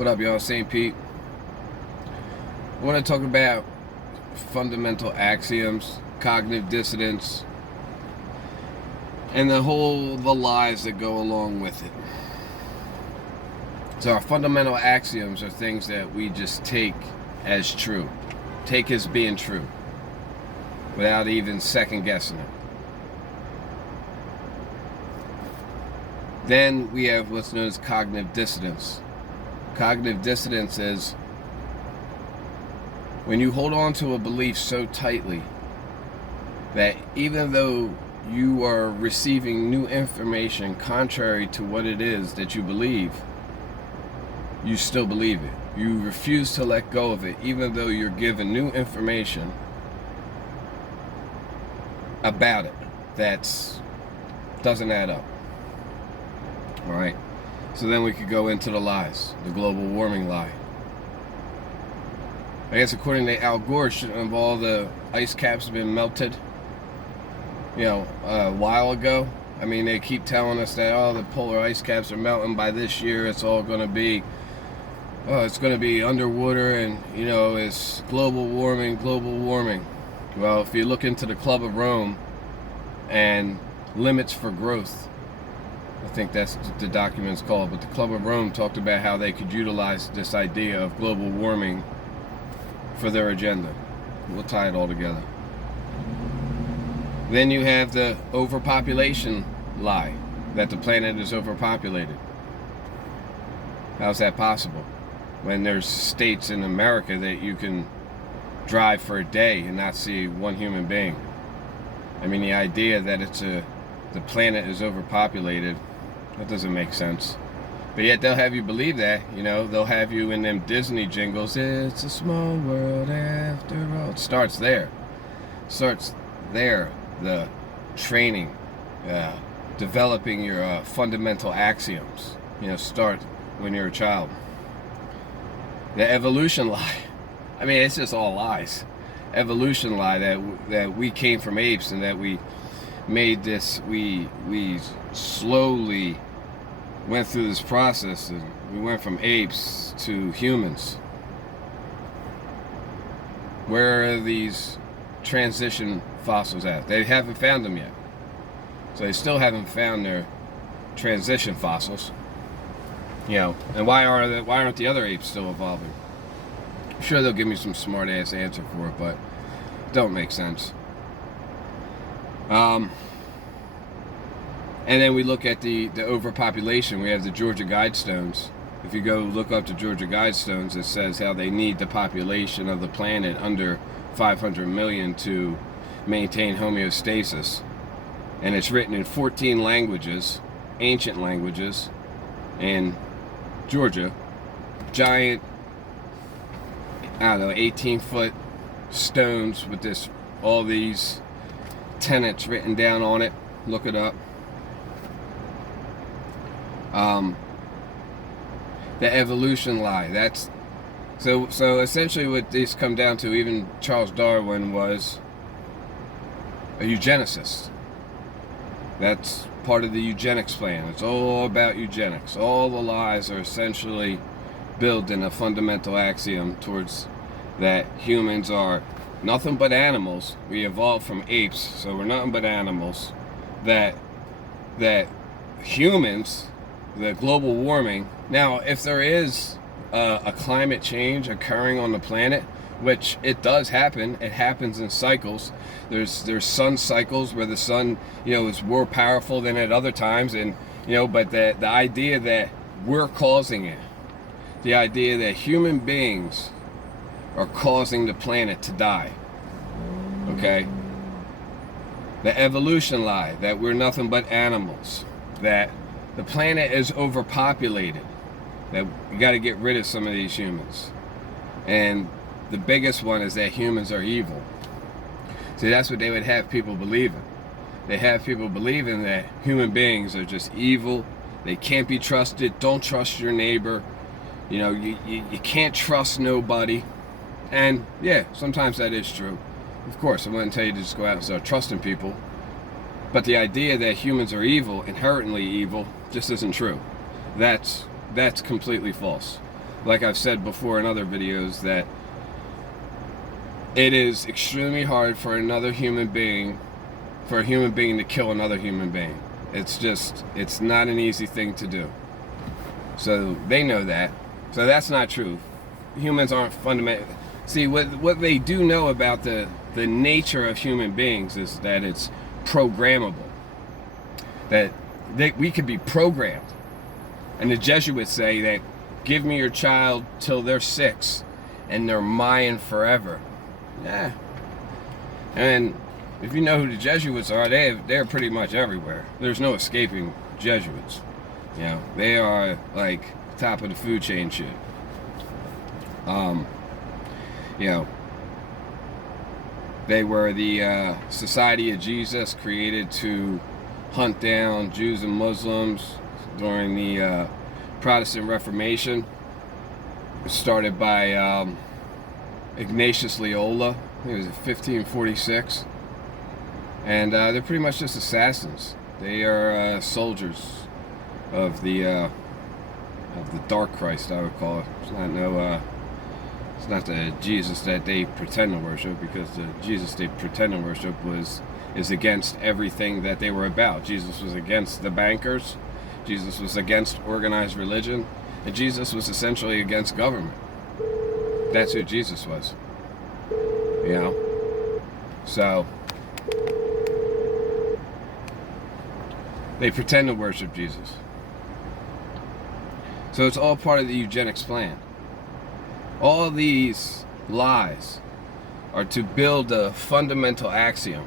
What up, y'all? St. Pete. I want to talk about fundamental axioms, cognitive dissonance, and the lies that go along with it. So our fundamental axioms are things that we just take as true, take as being true, without even second guessing it. Then we have what's known as cognitive dissonance. Cognitive dissonance is when you hold on to a belief so tightly that even though you are receiving new information contrary to what it is that you believe, you still believe it. You refuse to let go of it, even though you're given new information about it that doesn't add up. All right. So then we could go into the lies, the global warming lie. I guess according to Al Gore, shouldn't all the ice caps have been melted, a while ago? I mean, they keep telling us that, the polar ice caps are melting by this year. It's all going to be, it's going to be underwater and, it's global warming. Well, if you look into the Club of Rome and limits for growth, I think that's what the document's called, but the Club of Rome talked about how they could utilize this idea of global warming for their agenda. We'll tie it all together. Then you have the overpopulation lie, that the planet is overpopulated. How's that possible? When there's states in America that you can drive for a day and not see one human being. I mean, the idea that the planet is overpopulated, that doesn't make sense. But yet they'll have you believe that, they'll have you in them Disney jingles, it's a small world after all. It starts there. The training, developing your fundamental axioms, start when you're a child. The evolution lie, I mean, it's just all lies. Evolution lie that we came from apes and that we made this, we slowly went through this process and we went from apes to humans. Where are these transition fossils at? They haven't found them yet. So they still haven't found their transition fossils. And why aren't the other apes still evolving? I'm sure they'll give me some smart ass answer for it, but it don't make sense. And then we look at the overpopulation. We have the Georgia Guidestones. If you go look up the Georgia Guidestones, it says how they need the population of the planet under 500 million to maintain homeostasis. And it's written in 14 languages, ancient languages, in Georgia. Giant, 18-foot stones with all these tenets written down on it. Look it up. The evolution lie. That's so essentially what these come down to. Even Charles Darwin was a eugenicist. That's part of the eugenics plan. It's all about eugenics. All the lies are essentially built in a fundamental axiom towards that humans are nothing but animals. We evolved from apes, so we're nothing but animals. That humans, the global warming. Now, if there is a climate change occurring on the planet, which it does happen, it happens in cycles. There's sun cycles where the sun, is more powerful than at other times, and but the idea that we're causing it, the idea that human beings are causing the planet to die. Okay? The evolution lie, that we're nothing but animals, that the planet is overpopulated, that we got to get rid of some of these humans. And the biggest one is that humans are evil. See, that's what they would have people believing. They have people believing that human beings are just evil, they can't be trusted, don't trust your neighbor, you can't trust nobody. And yeah, sometimes that is true. Of course, I wouldn't tell you to just go out and start trusting people. But the idea that humans are evil, inherently evil, just isn't true. That's completely false. like I've said before in other videos, that it is extremely hard for a human being to kill another human being. It's not an easy thing to do. So they know that. So that's not true. Humans aren't fundamental. See, what they do know about the nature of human beings is that it's programmable. That we could be programmed. And the Jesuits say that give me your child till they're 6 and they're mine forever. Yeah. And if you know who the Jesuits are, they're pretty much everywhere. There's no escaping Jesuits. You know, they are like top of the food chain shit. You know, they were the Society of Jesus, created to hunt down Jews and Muslims during the Protestant Reformation. It was started by Ignatius Loyola. I think it was in 1546. And they're pretty much just assassins. They are soldiers of the Dark Christ, I would call it. It's not the Jesus that they pretend to worship, because the Jesus they pretend to worship is against everything that they were about. Jesus was against the bankers. Jesus was against organized religion, and Jesus was essentially against government. That's who Jesus was. You know? So they pretend to worship Jesus. So it's all part of the eugenics plan. All these lies are to build a fundamental axiom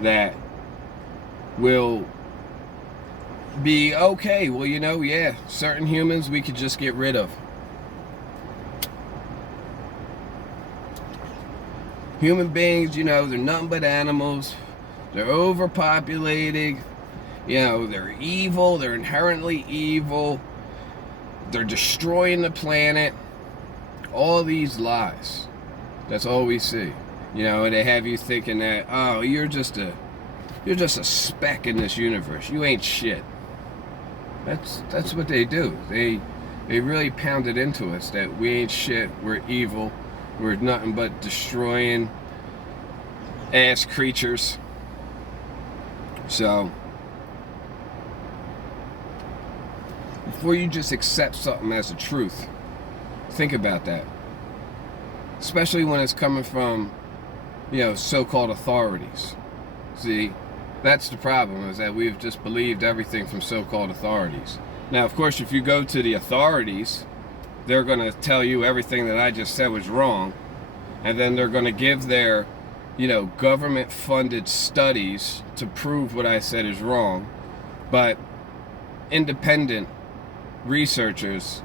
that will be okay. Well, you know, yeah, certain humans we could just get rid of. Human beings, you know, they're nothing but animals. They're overpopulated. You know, they're evil. They're inherently evil. They're destroying the planet. All these lies. That's all we see. You know, and they have you thinking that, oh, you're just a speck in this universe. You ain't shit. That's what they do. They really pound it into us that we ain't shit. We're evil. We're nothing but destroying ass creatures. So before you just accept something as a truth, think about that. Especially when it's coming from, you know, so-called authorities. See, that's the problem, is that we've just believed everything from so-called authorities. Now, of course, if you go to the authorities, they're going to tell you everything that I just said was wrong, and then they're going to give their, you know, government-funded studies to prove what I said is wrong. But independent researchers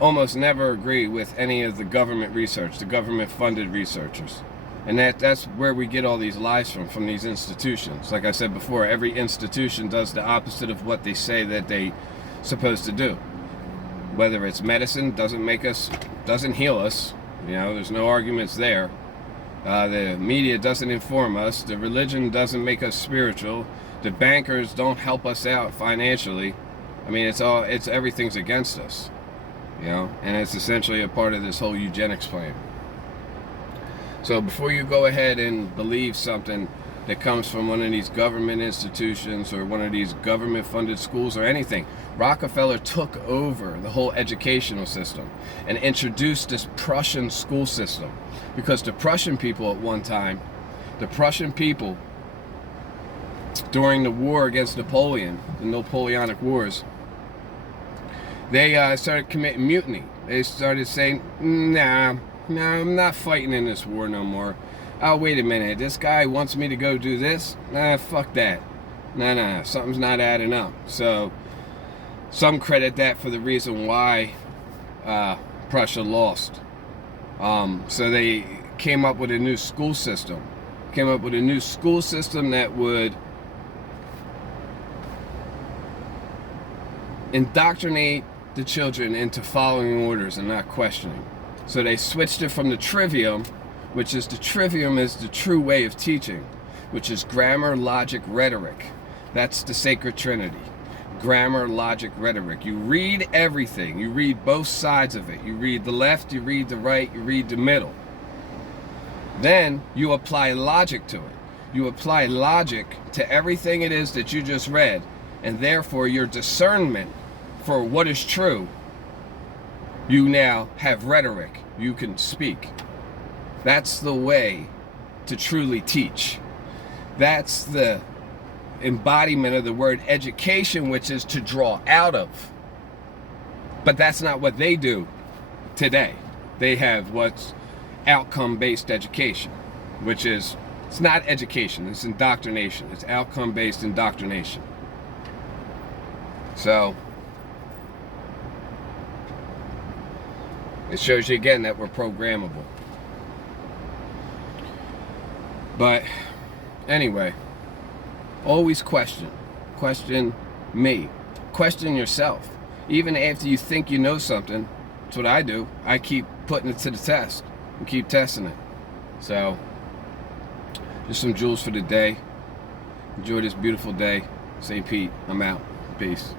almost never agree with any of the government research, the government-funded researchers. And that's where we get all these lies from these institutions. Like I said before, every institution does the opposite of what they say that they're supposed to do. Whether it's medicine, doesn't heal us. You know, there's no arguments there. The media doesn't inform us. The religion doesn't make us spiritual. The bankers don't help us out financially. I mean, everything's against us. You know, and it's essentially a part of this whole eugenics plan. So before you go ahead and believe something that comes from one of these government institutions or one of these government-funded schools or anything, Rockefeller took over the whole educational system and introduced this Prussian school system. Because the Prussian people at one time, during the war against Napoleon, the Napoleonic Wars, they started committing mutiny. They started saying, nah, I'm not fighting in this war no more. Oh, wait a minute, this guy wants me to go do this? Nah, fuck that. Nah, something's not adding up. So, some credit that for the reason why Prussia lost. So they came up with a new school system. That would indoctrinate the children into following orders and not questioning. So they switched it from the trivium, which is the true way of teaching, which is grammar, logic, rhetoric. That's the sacred trinity. grammar, logic, rhetoric. You read everything. You read both sides of it. You read the left, you read the right, you read the middle. Then you apply logic to it. You apply logic to everything it is that you just read, and therefore your discernment for what is true, you now have rhetoric. You can speak. That's the way to truly teach. That's the embodiment of the word education, which is to draw out of. But that's not what they do today. They have what's outcome-based education, which is, it's not education, it's indoctrination. It's outcome-based indoctrination. So it shows you again that we're programmable. But anyway, always question. Question me. Question yourself. Even after you think you know something, that's what I do. I keep putting it to the test and keep testing it. So, just some jewels for the day. Enjoy this beautiful day. St. Pete, I'm out. Peace.